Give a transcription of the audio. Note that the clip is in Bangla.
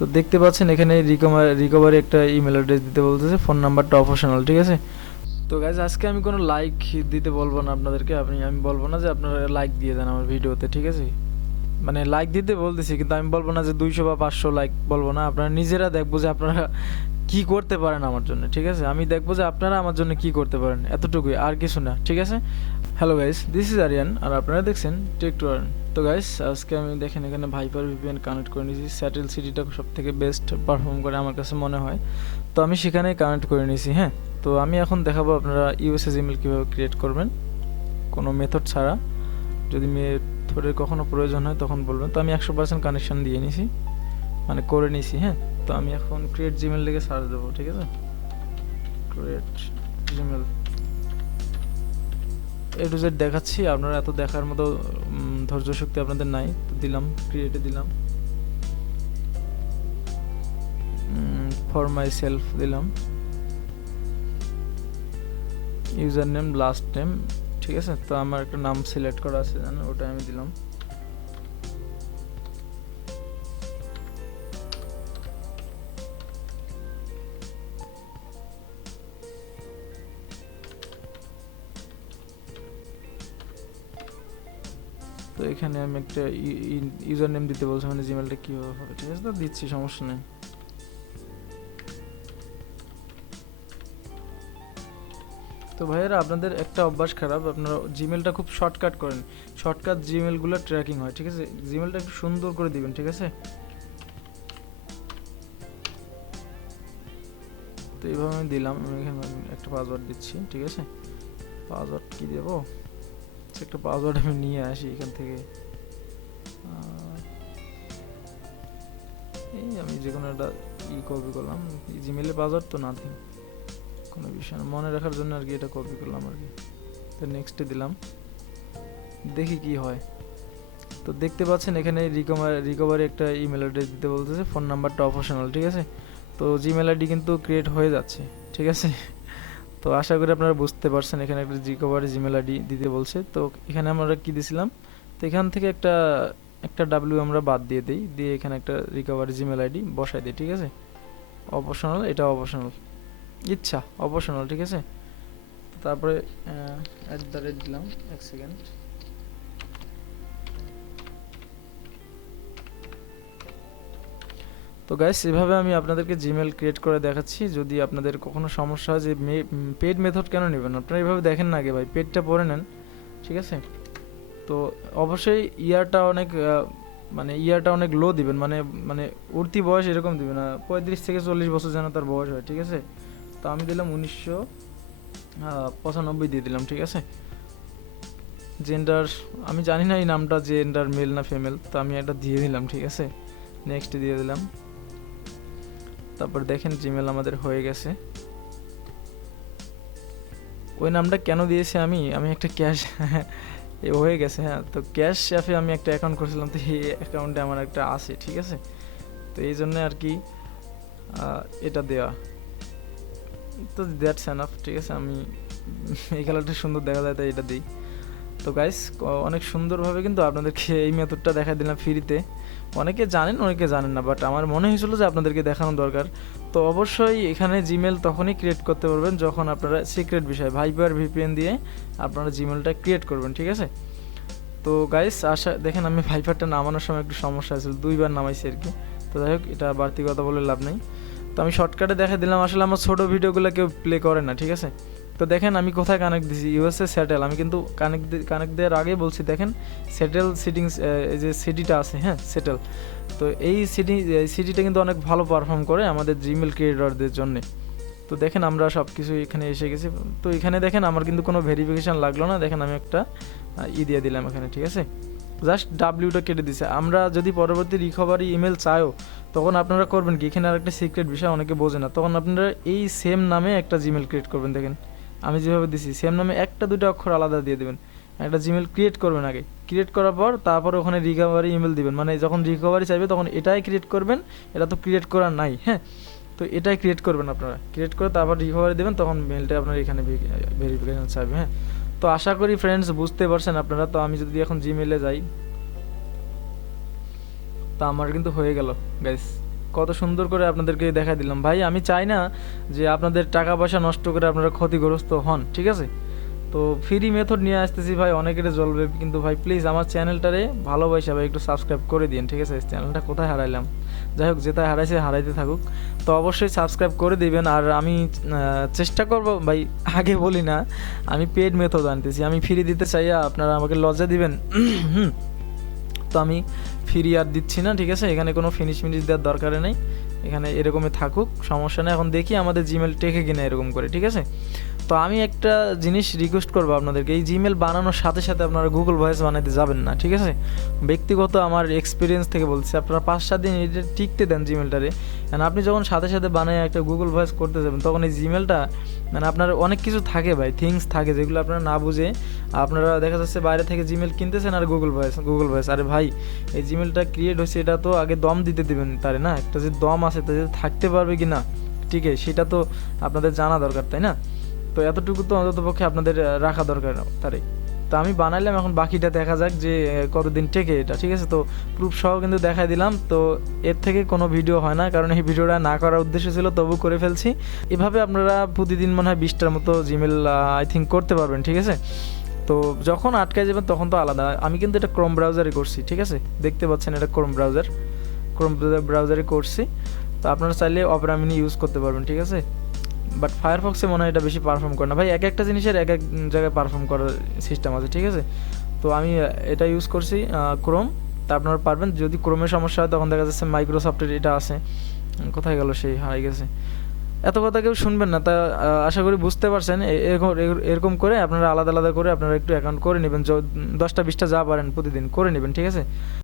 তো দেখতে পাচ্ছেন এখানে রিকভারি একটা ইমেল অ্যাড্রেস দিতে বলতেছে, ফোন নাম্বারটা অপশনাল, ঠিক আছে। তো গাইজ আজকে আমি কোনো লাইক দিতে বলবো না আপনাদেরকে, আমি বলবো না যে আপনারা লাইক দিয়ে দেন আমার ভিডিওতে, ঠিক আছে। মানে লাইক দিতে বলতেছি, কিন্তু আমি বলবো না যে 200 বা 500 লাইক, বলবো না। আপনারা নিজেরা দেখবো যে আপনারা কি করতে পারেন আমার জন্য, ঠিক আছে। আমি দেখবো যে আপনারা আমার জন্য কি করতে পারেন, এতটুকুই, আর কিছু না, ঠিক আছে। Hello guys, this is Aryan, আর আপনারা দেখছেন টেক টু আর্ন। তো গাইস আজকে আমি দেখেন এখানে ভাইপার ভিপিএন কানেক্ট করে নিয়েছি। স্যাটেল সিটিটা সব থেকে বেস্ট পারফর্ম করে আমার কাছে মনে হয়, তো আমি সেখানেই কানেক্ট করে নিয়েছি। হ্যাঁ, তো আমি এখন দেখাবো আপনারা ইউএসএস ইমেল কীভাবে ক্রিয়েট করবেন কোনো মেথড ছাড়া। যদি মেথডের কখনো প্রয়োজন হয় তখন বলবেন। তো আমি 100% কানেকশান দিয়ে নিয়েছি, মানে করে নিয়েছি। হ্যাঁ, তো আমি এখন ক্রিয়েট জিমেল লিখে সার্চ দেবো, ঠিক আছে। Create Gmail A to Z দেখাচ্ছি, আপনারা এত দেখার মতো ধৈর্য শক্তি আপনাদের নাই। তো দিলাম, ক্রিয়েটে দিলাম, ফর মাই সেলফ দিলাম, ইউজার নেম, লাস্ট নেম, ঠিক আছে। তো আমার একটা নাম সিলেক্ট করা আছে জানেন, ওটা আমি দিলাম। তো এখানে আমি একটা ইউজার নেম দিতে বলছি, মানে জিমেলটা কীভাবে হবে, ঠিক আছে। তো দিচ্ছি, সমস্যা নেই। তো ভাইয়েরা আপনাদের একটা অভ্যাস খারাপ, আপনারা জিমেলটা খুব শর্টকাট করেন। শর্টকাট জিমেলগুলো ট্র্যাকিং হয়, ঠিক আছে। জিমেলটা একটু সুন্দর করে দিবেন, ঠিক আছে। তো এইভাবে আমি দিলাম, আমি এখানে একটা পাসওয়ার্ড দিচ্ছি, ঠিক আছে। পাসওয়ার্ড কি দেবো, একটা পাসওয়ার্ড আমি নিয়ে আসি এখান থেকে। এই আমি যে কোনো একটা কপি করলাম, জিমেলের পাসওয়ার্ড তো নাথিং, কোনো বিষয় না, মনে রাখার জন্য আর কি এটা কপি করলাম আর কি। তো নেক্সটে দিলাম, দেখি কি হয়। তো দেখতে পাচ্ছেন এখানে রিকভারি একটা ইমেল অ্যাড্রেস দিতে বলতেছে, ফোন নাম্বারটা অপশনাল, ঠিক আছে। তো জিমেল আইডি কিন্তু ক্রিয়েট হয়ে যাচ্ছে, ঠিক আছে। তো আশা করি আপনারা বুঝতে পারছেন, এখানে একটা রিকভারি জিমেল আইডি দিতে বলছে। তো এখানে আমরা কি দিছিলাম, তো এখান থেকে একটা ডাব্লিউ আমরা বাদ দিয়ে দিই, দিয়ে এখানে একটা রিকভারি জিমেল আইডি বসাই দিই, ঠিক আছে। অপশনাল, এটা অপশনাল, ইচ্ছা অপশনাল, ঠিক আছে। তারপরে @ দিলাম, এক সেকেন্ড। তো গাইস এভাবে আমি আপনাদেরকে জিমেল ক্রিয়েট করে দেখাচ্ছি। যদি আপনাদের কখনো সমস্যা হয় যে পেড মেথড কেন নেবেন, আপনারা এভাবে দেখেন না আগে ভাই, পেডটা পরে নেন, ঠিক আছে। তো অবশ্যই ইয়ারটা অনেক লো দিবেন, মানে মানে উঠতি বয়স এরকম দিবেন না, 35 থেকে 40 বছর যেন তার বয়স হয়, ঠিক আছে। তো আমি দিলাম 1995 দিয়ে দিলাম, ঠিক আছে। জেন্ডার আমি জানি না এই নামটা জেন্ডার মেল না ফিমেল, তো আমি একটা দিয়ে দিলাম, ঠিক আছে। নেক্সট দিয়ে দিলাম। তারপর দেখেন জিমেল আমাদের হয়ে গেছে। ওই নামটা কেন দিয়েছি আমি একটা ক্যাশ হয়ে গেছে। হ্যাঁ, তো ক্যাশ অ্যাপে আমি একটা অ্যাকাউন্ট করেছিলাম, তো এই অ্যাকাউন্টে আমার একটা আছে, ঠিক আছে। তো এই জন্য আর কি এটা দেওয়া, তো দ্যাটস এনাফ, ঠিক আছে। আমি এই কালারটা সুন্দর দেখা যায় তাই এটা দিই। তো গাইস অনেক সুন্দরভাবে কিন্তু আপনাদেরকে এই মেথডটা দেখা দিলাম ফ্রিতে। অনেকে জানেন অনেকে জানেন না, বাট আমার মনে হয়েছিল যে আপনাদেরকে দেখানো দরকার। তো অবশ্যই এখানে জিমেল তখনই ক্রিয়েট করতে পারবেন যখন আপনারা সিক্রেট বিষয় ভাইপার ভিপিএন দিয়ে আপনারা জিমেলটা ক্রিয়েট করবেন, ঠিক আছে। তো গাইস দেখেন আমি ভাইপারটা নামানোর সময় একটু সমস্যা হয়েছিল, 2বার নামাইছি আর কি। তো যাই হোক, এটা বাড়তি কথা বলে লাভ নেই। তো আমি শর্টকাটে দেখা দিলাম, আসলে আমার ছোটো ভিডিওগুলো কেউ প্লে করে না, ঠিক আছে। তো দেখেন আমি কোথায় কানেক্ট দিয়েছি, ইউএসএ স্যাটেল। আমি কিন্তু কানেক্ট দেওয়ার আগে বলছি, দেখেন সেটেল সিটিংস, এই যে সিটিটা আছে, হ্যাঁ সেটেল। তো এই সিটিটা কিন্তু অনেক ভালো পারফর্ম করে আমাদের জিমেল ক্রিয়েটরদের জন্য। তো দেখেন আমরা সব কিছু এখানে এসে গেছি। তো এখানে দেখেন আমার কিন্তু কোনো ভেরিফিকেশান লাগলো না, দেখেন আমি একটা দিয়ে দিলাম এখানে, ঠিক আছে। জাস্ট ডাব্লিউটা কেটে দিছে। আমরা যদি পরবর্তী রিকভারি ইমেল চাইও, তখন আপনারা করবেন কি, এখানে আর একটা সিক্রেট বিষয় অনেকে বোঝে না, তখন আপনারা এই সেম নামে একটা জিমেল ক্রিয়েট করবেন। দেখেন আমি যেভাবে দিছি সেম নামে একটা দুটো অক্ষর আলাদা দিয়ে দেবেন, একটা জিমেল ক্রিয়েট করবেন। আগে ক্রিয়েট করার পর তারপর ওখানে রিকভারি ইমেল দিবেন, মানে যখন রিকভারি চাইবে তখন এটাই ক্রিয়েট করবেন। এটা তো ক্রিয়েট করা নাই, হ্যাঁ। তো এটাই ক্রিয়েট করবেন আপনারা, ক্রিয়েট করে তারপর রিকভারি দেবেন, তখন মেলটা আপনার এখানে ভেরিফিকেশন চাইবে, হ্যাঁ। তো আশা করি ফ্রেন্ডস বুঝতে পারছেন আপনারা। তো আমি যদি এখন জিমেলে যাই, তা আমার কিন্তু হয়ে গেল গাইস, কত সুন্দর করে আপনাদেরকে দেখা দিলাম ভাই। আমি চাই না যে আপনাদের টাকা পয়সা নষ্ট করে আপনারা ক্ষতিগ্রস্ত হন, ঠিক আছে? তো ফ্রি মেথড নিয়ে আসতেছি ভাই, অনেকের জ্বলবে, কিন্তু ভাই প্লিজ আমার চ্যানেলটারে ভালোবাসা ভাই একটু সাবস্ক্রাইব করে দিন, ঠিক আছে? চ্যানেলটা কোথায় হারাইলাম, যাই হোক যেটাই হারাইছে হারাইতে থাকুক। তো অবশ্যই সাবস্ক্রাইব করে দিবেন। আর আমি চেষ্টা করব ভাই, আগে বলি না আমি পেড মেথড আনতেছি, আমি ফ্রি দিতে চাই, আপনারা আমাকে লজ্জা দিবেন। তো আমি ফ্রি আর দিচ্ছি না, ঠিক আছে? এখানে কোনো ফিনিশ দেওয়ার দরকার নেই, এখানে এরকমই থাকুক, সমস্যা নেই। এখন দেখি আমাদের জিমেল টেকে কিনা এরকম করে, ঠিক আছে? তো আমি একটা জিনিস রিকোয়েস্ট করবো আপনাদেরকে, এই জিমেল বানানোর সাথে সাথে আপনারা গুগল ভয়েস বানাতে যাবেন না, ঠিক আছে? ব্যক্তিগত আমার এক্সপিরিয়েন্স থেকে বলছি, আপনারা 5-7 দিন এটা টিকতে দেন জিমেলটারে। কারণ আপনি যখন সাথে সাথে বানায় একটা গুগল ভয়েস করতে যাবেন, তখন এই জিমেলটা মানে আপনার অনেক কিছু থাকে ভাই, থিংস থাকে যেগুলো আপনারা না বুঝে আপনারা দেখা যাচ্ছে বাইরে থেকে জিমেল কিনতেছেন আর গুগল ভয়েস। আরে ভাই, এই জিমেলটা ক্রিয়েট হয়েছে, এটা তো আগে দম দিতে দেবেন তারে না, একটা যে দম আছে তা যে থাকতে পারবে কি না, ঠিক আছে? সেটা তো আপনাদের জানা দরকার, তাই না? তো এতটুকু তো অন্ততপক্ষে আপনাদের রাখা দরকার তারে। তো আমি বানাইলাম, এখন বাকিটা দেখা যাক যে কতদিন টেকে এটা, ঠিক আছে? তো প্রুফ সহ কিন্তু দেখাই দিলাম। তো এর থেকে কোনো ভিডিও হয় না, কারণ এই ভিডিওটা না করার উদ্দেশ্য ছিল, তবু করে ফেলছি। এভাবে আপনারা প্রতিদিন মনে হয় 20টার মতো জিমেল আই থিঙ্ক করতে পারবেন, ঠিক আছে? তো যখন আটকায় যাবেন তখন তো আলাদা। আমি কিন্তু এটা ক্রোম ব্রাউজারে করছি, ঠিক আছে? দেখতে পাচ্ছেন এটা ক্রোম ব্রাউজারে করছি। তো আপনারা চাইলে অপেরা মিনি ইউজ করতে পারবেন, ঠিক আছে? বাট ফায়ারফক্সে মনে হয় এটা বেশি পারফর্ম করে না ভাই, এক একটা জিনিসের এক এক জায়গায় পারফর্ম করার সিস্টেম আছে, ঠিক আছে? তো আমি এটা ইউজ করছি ক্রোম। তা আপনারা পারবেন, যদি ক্রোমের সমস্যা হয় তখন দেখা যাচ্ছে মাইক্রোসফটের এটা আছে, কোথায় গেল সেই, হারিয়ে গেছে। এত কথা কেউ শুনবেন না, তা আশা করি বুঝতে পারছেন। এরকম করে আপনারা আলাদা আলাদা করে আপনারা একটু অ্যাকাউন্ট করে নেবেন, 10টা 20টা যা পারেন প্রতিদিন করে নেবেন, ঠিক আছে?